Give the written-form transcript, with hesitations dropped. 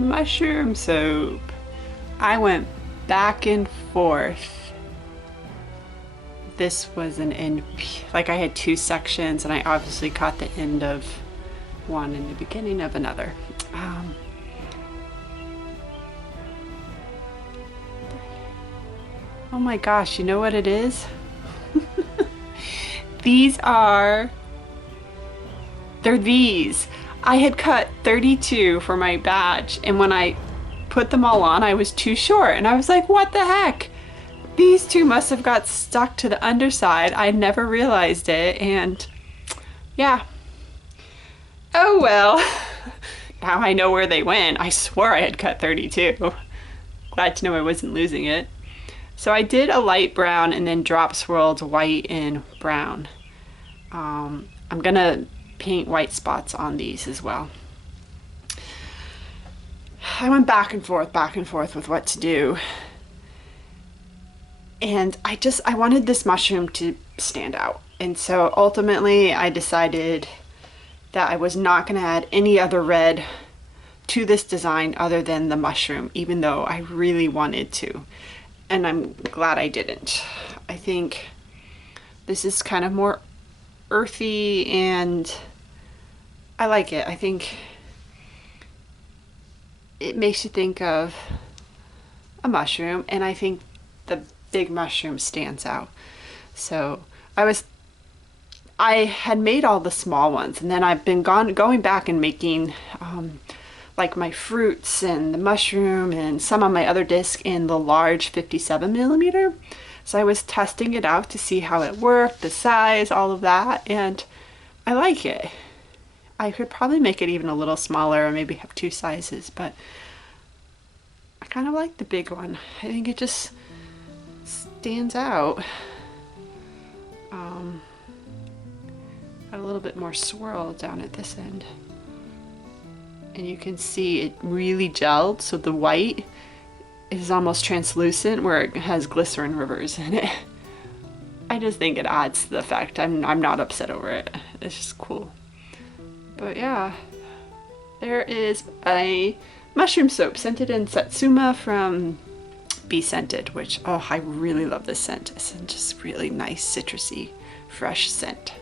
mushroom soap. I went back and forth. This was an end, like I had two sections and I obviously caught the end of one and the beginning of another. Oh my gosh, you know what it is? They're these. I had cut 32 for my batch, and when I put them all on, I was too short, and I was like, what the heck? These two must have got stuck to the underside. I never realized it, and yeah. Oh well. Now I know where they went. I swore I had cut 32. Glad to know I wasn't losing it. So I did a light brown and then drop swirled white and brown. I'm gonna paint white spots on these as well. I went back and forth with what to do. And I wanted this mushroom to stand out. And so ultimately I decided that I was not gonna add any other red to this design other than the mushroom, even though I really wanted to. And I'm glad I didn't. I think this is kind of more earthy and I like it. I think it makes you think of a mushroom, and I think the big mushroom stands out. So I had made all the small ones, and then I've been going back and making like my fruits and the mushroom and some on my other disc in the large 57mm. So I was testing it out to see how it worked, the size, all of that, and I like it. I could probably make it even a little smaller or maybe have two sizes, but I kind of like the big one. I think it just stands out. Got a little bit more swirl down at this end. And you can see it really gelled, so the white is almost translucent where it has glycerin rivers in it. I just think it adds to the effect. I'm not upset over it. It's just cool. But yeah, there is a mushroom soap scented in Satsuma from Be Scented, which, oh, I really love this scent. It's just really nice, citrusy, fresh scent.